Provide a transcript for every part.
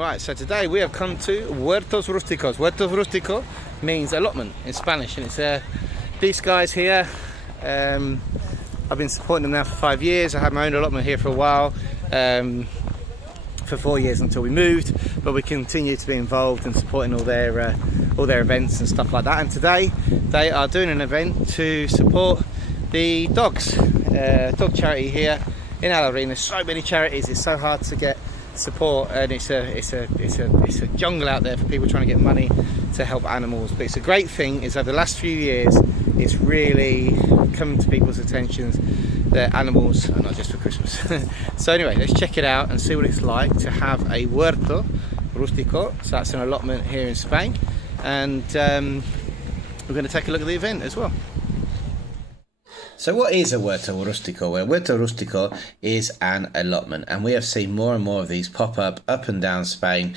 Right, so today we have come to Huertos Rusticos. Huertos Rustico means allotment in Spanish, and it's these guys here. I've been supporting them now for 5 years. I had my own allotment here for a while, for 4 years until we moved, but we continue to be involved in supporting all their events and stuff like that. And today they are doing an event to support the dogs, dog charity here in Alhaurin. There's so many charities, it's so hard to get support, and it's a jungle out there for people trying to get money to help animals. But it's a great thing is over the last few years it's really come to people's attentions that animals are not just for Christmas. So anyway, let's check it out and see what it's like to have a huerto rustico. So that's an allotment here in Spain, and we're going to take a look at the event as well. So what is a huerto rustico? Well, huerto rustico is an allotment, and we have seen more and more of these pop up and down Spain,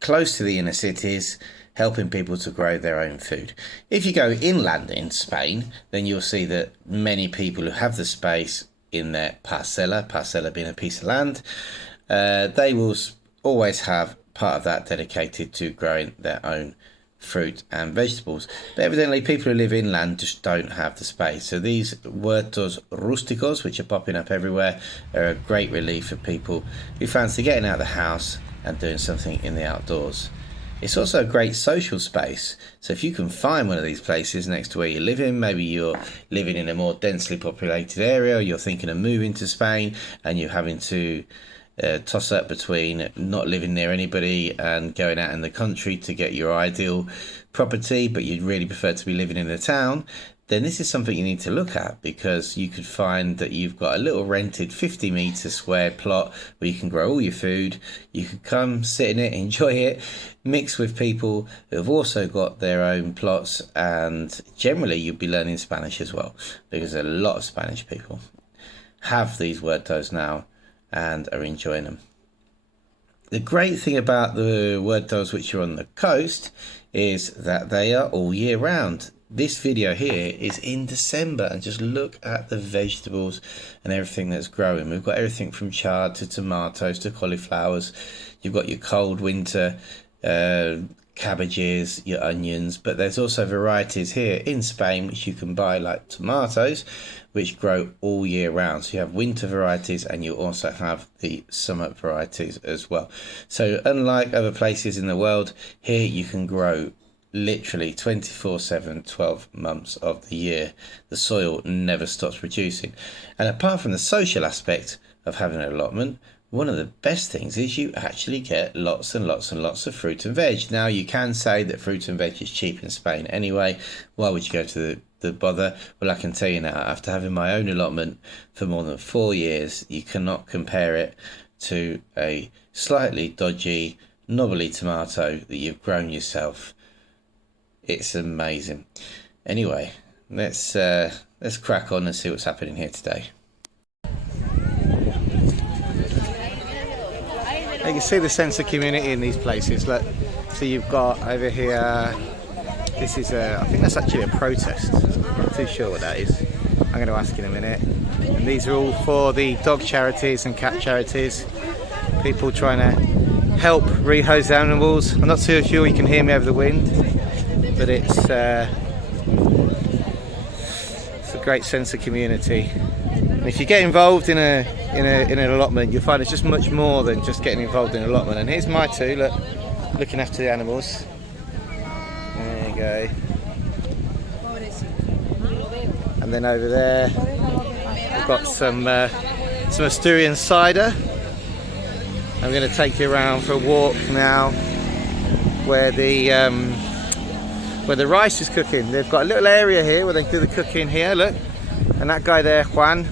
close to the inner cities, helping people to grow their own food. If you go inland in Spain, then you'll see that many people who have the space in their parcela being a piece of land, they will always have part of that dedicated to growing their own fruit and vegetables. But evidently people who live inland just don't have the space. So these huertos rusticos, which are popping up everywhere, are a great relief for people who fancy getting out of the house and doing something in the outdoors. It's also a great social space. So if you can find one of these places next to where you live in, maybe you're living in a more densely populated area, or you're thinking of moving to Spain and you're having to toss up between not living near anybody and going out in the country to get your ideal property, but you'd really prefer to be living in the town, then this is something you need to look at, because you could find that you've got a little rented 50-metre square plot where you can grow all your food. You could come sit in it, enjoy it, mix with people who have also got their own plots, and generally you'll be learning Spanish as well, because a lot of Spanish people have these huertos now and are enjoying them. The great thing about the huertos which are on the coast is that they are all year round. This video here is in December, and just look at the vegetables and everything that's growing. We've got everything from chard to tomatoes to cauliflowers. You've got your cold winter cabbages, your onions, but there's also varieties here in Spain which you can buy, like tomatoes, which grow all year round. So you have winter varieties, and you also have the summer varieties as well. So unlike other places in the world, here you can grow literally 24/7, 12 months of the year. The soil never stops producing. And apart from the social aspect of having an allotment, one of the best things is you actually get lots and lots and lots of fruit and veg. Now, you can say that fruit and veg is cheap in Spain anyway. Why would you go to the bother? Well, I can tell you now, after having my own allotment for more than 4 years, you cannot compare it to a slightly dodgy, knobbly tomato that you've grown yourself. It's amazing. Anyway, let's crack on and see what's happening here today. You can see the sense of community in these places. Look, so you've got over here, this is I think that's actually a protest. I'm not too sure what that is. I'm going to ask in a minute. And these are all for the dog charities and cat charities. People trying to help rehose animals. I'm not too sure you can hear me over the wind, but it's a great sense of community. And if you get involved in an allotment, you'll find it's just much more than just getting involved in an allotment. And here's my two, look, looking after the animals. There you go. And then over there, we've got some Asturian cider. I'm going to take you around for a walk now, where the rice is cooking. They've got a little area here where they do the cooking here, look. And that guy there, Juan,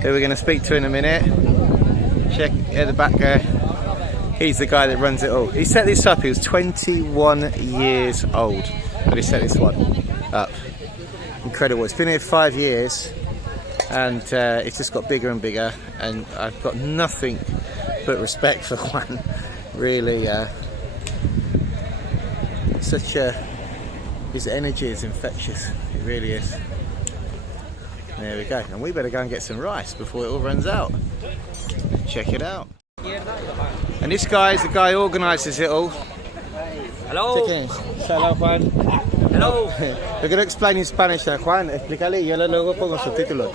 who we're going to speak to in a minute, check at the back there, he's the guy that runs it all. He set this up, he was 21 years old when he set this one up. Incredible. It's been here 5 years, and it's just got bigger and bigger, and I've got nothing but respect for Juan. Really, his energy is infectious, it really is. There we go, and we better go and get some rice before it all runs out. Check it out. And this guy is the guy who organises it all. Hello. Hello, Juan. Hello. Yo quiero explain in Spanish a Juan, explícale y yo luego pongo subtítulos.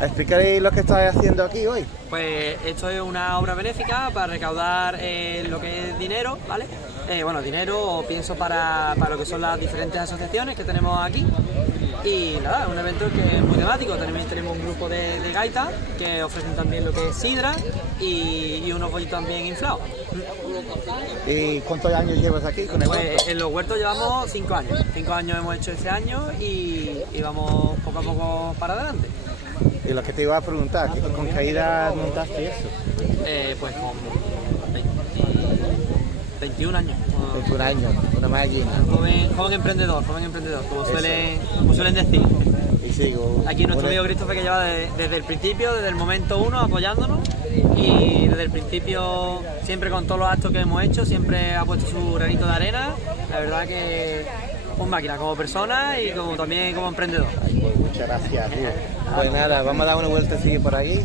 Explícale lo que estás haciendo aquí hoy. Pues esto es una obra benéfica para recaudar lo que es dinero, ¿vale? Bueno, dinero o pienso para lo que son las diferentes asociaciones que tenemos aquí. Y nada, es un evento que es muy temático. También tenemos un grupo de gaitas que ofrecen también lo que es sidra y unos bollitos también inflados. ¿Y cuántos años llevas aquí con el huerto? Pues en los huertos llevamos 5 años. 5 años hemos hecho este año y vamos poco a poco para adelante. Y lo que te iba a preguntar, ¿con qué edad montaste eso? Pues con 21 años. 21 años, una máquina. Joven emprendedor, como suelen decir. Y sigo. Aquí nuestro amigo Christopher que lleva desde el principio, desde el momento 1 apoyándonos y desde el principio siempre con todos los actos que hemos hecho, siempre ha puesto su granito de arena. La verdad que un máquina como persona y también como emprendedor. Ay, pues muchas gracias, tío. Pues nada, vamos a dar una vueltecilla por ahí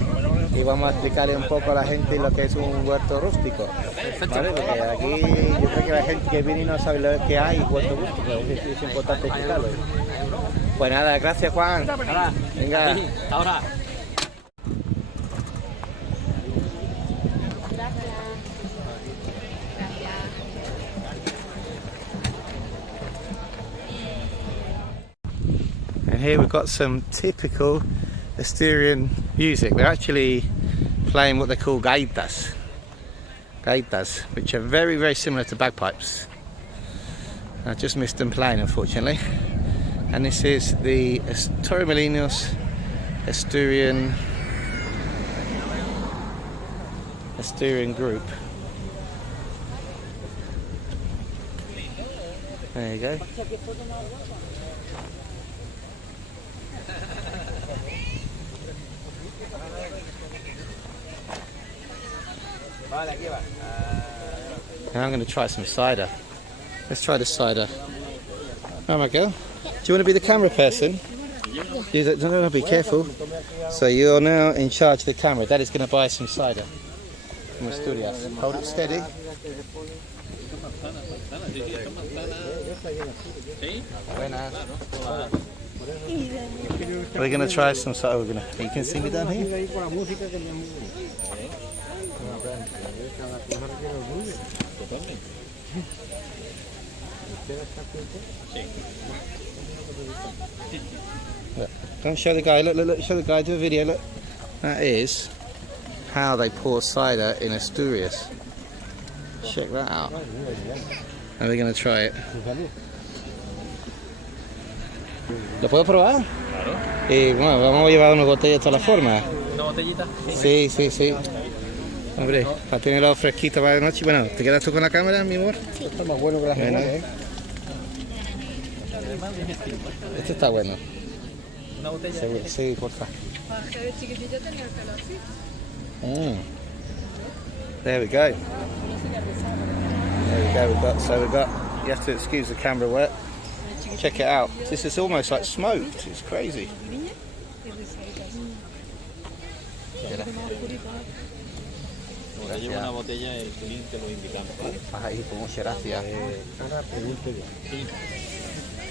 y vamos a explicarle un poco a la gente lo que es un huerto rústico. Perfecto. ¿Vale? Porque aquí yo creo que la gente que viene y no sabe lo que hay huerto rústico, es importante explicarlo. Pues nada, gracias Juan. Ahora, venga. Ahora. And here we've got some typical Asturian music. We're actually playing what they call gaitas, which are very, very similar to bagpipes. I just missed them playing, unfortunately. And this is the Torre Asturian group. There you go. Now I'm going to try some cider. Let's try the cider. Oh, my girl. Do you want to be the camera person? Yeah. No, be careful. So you're now in charge of the camera. Daddy's going to buy some cider from Asturias. Hold it steady. Buenas. We're going to try some cider. You can see me down here? Look, come show the guy, look, show the guy, do a video, look. That is how they pour cider in Asturias. Check that out. And we're going to try it. ¿Lo puedo probar? Claro. Y bueno, vamos a llevar una botella de todas las formas. ¿Una botellita? Sí. Hombre, para tenerlo fresquito para la noche. Bueno, ¿te quedas tú con la cámara, mi amor? Sí. Está más bueno que la gente, Este está bueno. ¿Una botella? Sí, porfa. There we go. We've got, you have to excuse the camera work. Check it out. This is almost like smoked. It's crazy. Llevo una botella el cliente lo indicamos. Ay, pues muchas gracias.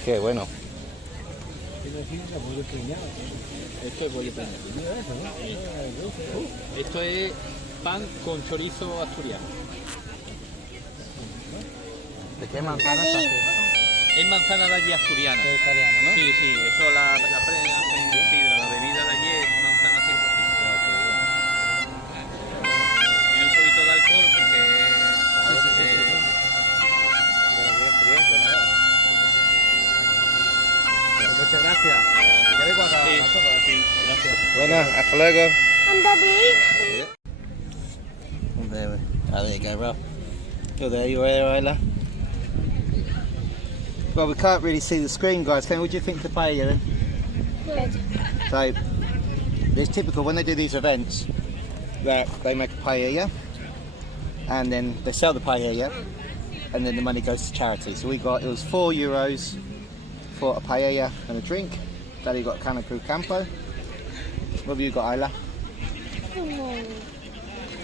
Qué bueno. Esto es bollo preñado. Esto es pan con chorizo asturiano. ¿De qué manzana se hace? Es manzana de allí asturiana. Es italiano, ¿no? Sí, eso la sidra, la bebida de allí es manzana 100%. Tiene un poquito de alcohol porque... Muchas gracias. Sí, gracias. Bueno, hasta luego. There you go, Ralph. You're there, you're there, Ayla. Well, we can't really see the screen, guys. What do you think of the paella then? Good. So, it's typical when they do these events that they make a paella and then they sell the paella and then the money goes to charity. So it was €4 for a paella and a drink. Daddy got a can of Cruz Campo. What have you got, Ayla?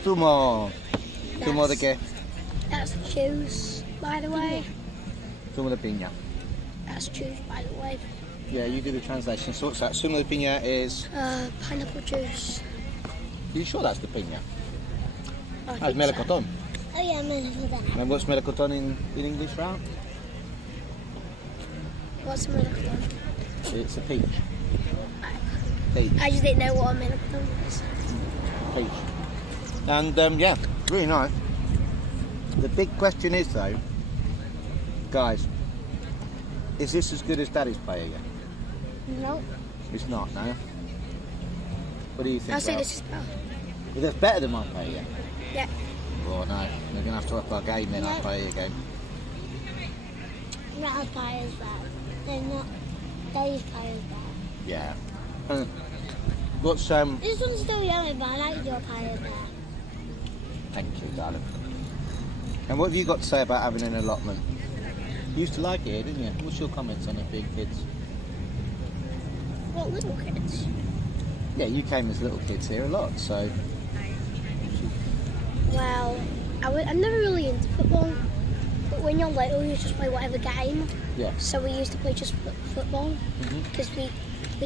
Zumo. Zumo de qué? That's juice, by the way. Zumo de piña. That's juice, by the way. Yeah, you do the translation. So what's that? Zumo de piña is... Pineapple juice. Are you sure that's the piña? I Oh, it's think so. melocotón. Oh yeah, melocotón. And what's melocotón in English, Ralph? What's a melocotón? It's a peach. Peach. I just didn't know what a melocotón was. Peach. And yeah, really nice. The big question is though, guys, is this as good as Daddy's paella? No. It's not, no? What do you think? I'll say Ralph? this is better. Well, that's better than my paella. Yeah. Oh no, we're going to have to up our game then, our Yeah. paella game. Not as bad as that. They're not. Daddy's pie is bad. Yeah. What's This one's still yummy, but I like your pie as well. Thank you, darling. And what have you got to say about having an allotment? You used to like it here, didn't you? What's your comments on it being kids? What little kids? Yeah, you came as little kids here a lot, so... Well, I'm never really into football. But when you're little, you just play whatever game. Yeah. So we used to play just football. Because when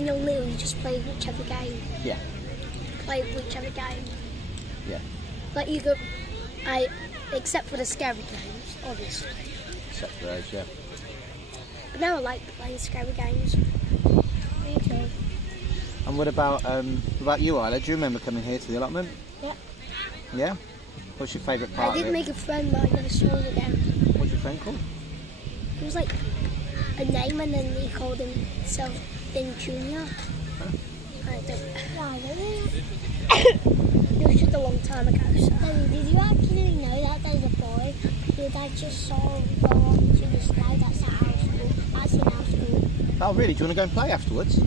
you're little, you just play whichever game. Yeah. Play whichever game. Yeah. Like you go, except for the scary games, obviously. Except for those, yeah. But now I like playing scary games. Me too. And what about you, Isla? Do you remember coming here to the allotment? Yeah. Yeah? What's your favourite part I did of it? make a friend, but I never saw him again. What's your friend called? It was like a name, and then he called himself Ben Junior. I don't know. It was just a long time ago. So. Did you actually know that there's a boy who I just saw go on to the slide that's at our school? That's in our school. Oh, really? Do you want to go and play afterwards? Here,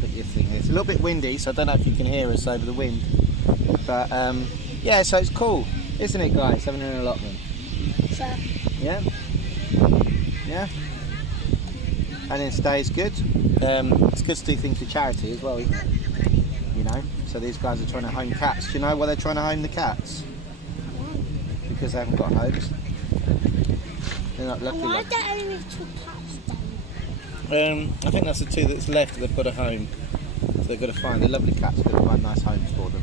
put your thing here. It's a little bit windy, so I don't know if you can hear us over the wind. But, yeah, so it's cool, isn't it, guys, having an allotment? So, Yeah? Yeah? And then today's good. It's good to do things for charity as well, isn't it? You know? So these guys are trying to home cats. Do you know why they're trying to home the cats? Because they haven't got homes. They're not lucky. why Like. are there only 2 cats then? I think that's the 2 that's left that they've got a home. So they've got to find, they're lovely cats, they've got to find nice homes for them.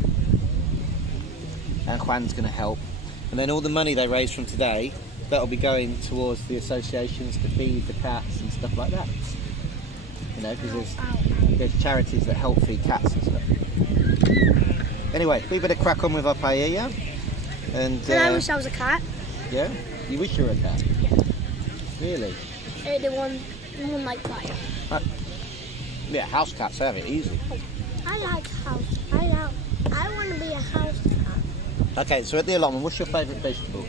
And Juan's going to help. And then all the money they raise from today, that'll be going towards the associations to feed the cats and stuff like that. You know, because there's charities that help feed cats and stuff. Anyway, we better crack on with our paella. And I wish I was a cat. yeah, you wish you were a cat. Yeah. Really? The one like fire. Yeah, house cats have it easy. I like house. I want to be a house cat. Okay, so at the allotment, what's your favourite vegetable?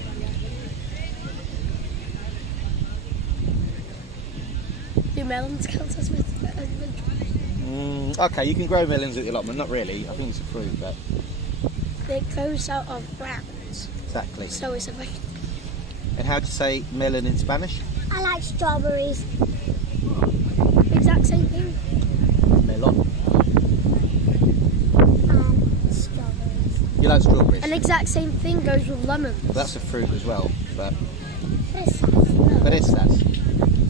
Do melons count as vegetables? Okay, you can grow melons at the allotment. Not really. I think it's a fruit, but It grows out of grounds, exactly. so it's a vegetable. And how do you say melon in Spanish? I like strawberries. Exact same thing. Melon. Strawberries. You like strawberries? An exact same thing goes with lemons. That's a fruit as well, but Fresas. fresas.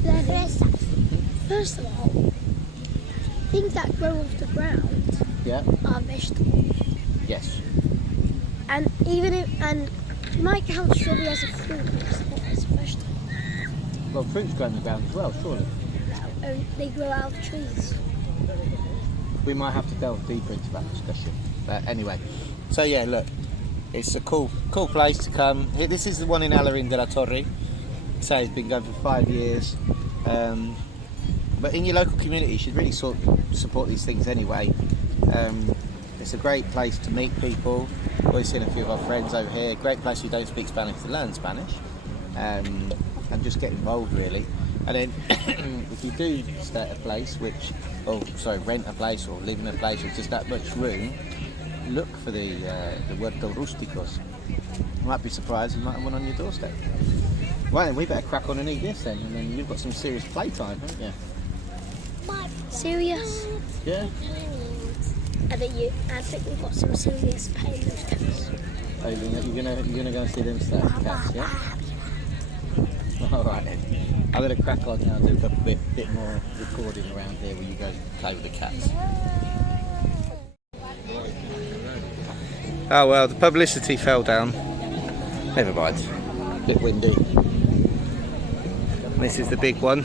Fresas. First of all, things that grow off the ground Yeah. are vegetables. Yes. And even if, and you might count strawberry as a fruit, but it's not as a vegetable. Well, fruits grow in the ground as well, surely. They grow out of trees. We might have to delve deeper into that discussion. But anyway, so yeah, look, it's a cool place to come. Here, this is the one in Alhaurin de la Torre. So it's been going for 5 years. But in your local community, you should really support these things anyway. It's a great place to meet people. We've seen a few of our friends over here. Great place if you don't speak Spanish to learn Spanish. And just get involved really. And then if you do stay at a place rent a place or live in a place with just that much room, look for the Huertos Rusticos. You might be surprised you might have one on your doorstep. Right then, we better crack on and eat this then, and then you've got some serious playtime, haven't you? Serious? Yeah? A I think we've got some serious pain in those cats. Oh, you're gonna go and see them start cats, yeah? Alright then. I'm gonna crack on now and do a bit more recording around here where you guys play with the cats. Oh well, the publicity fell down. Never mind. Bit windy. This is the big one.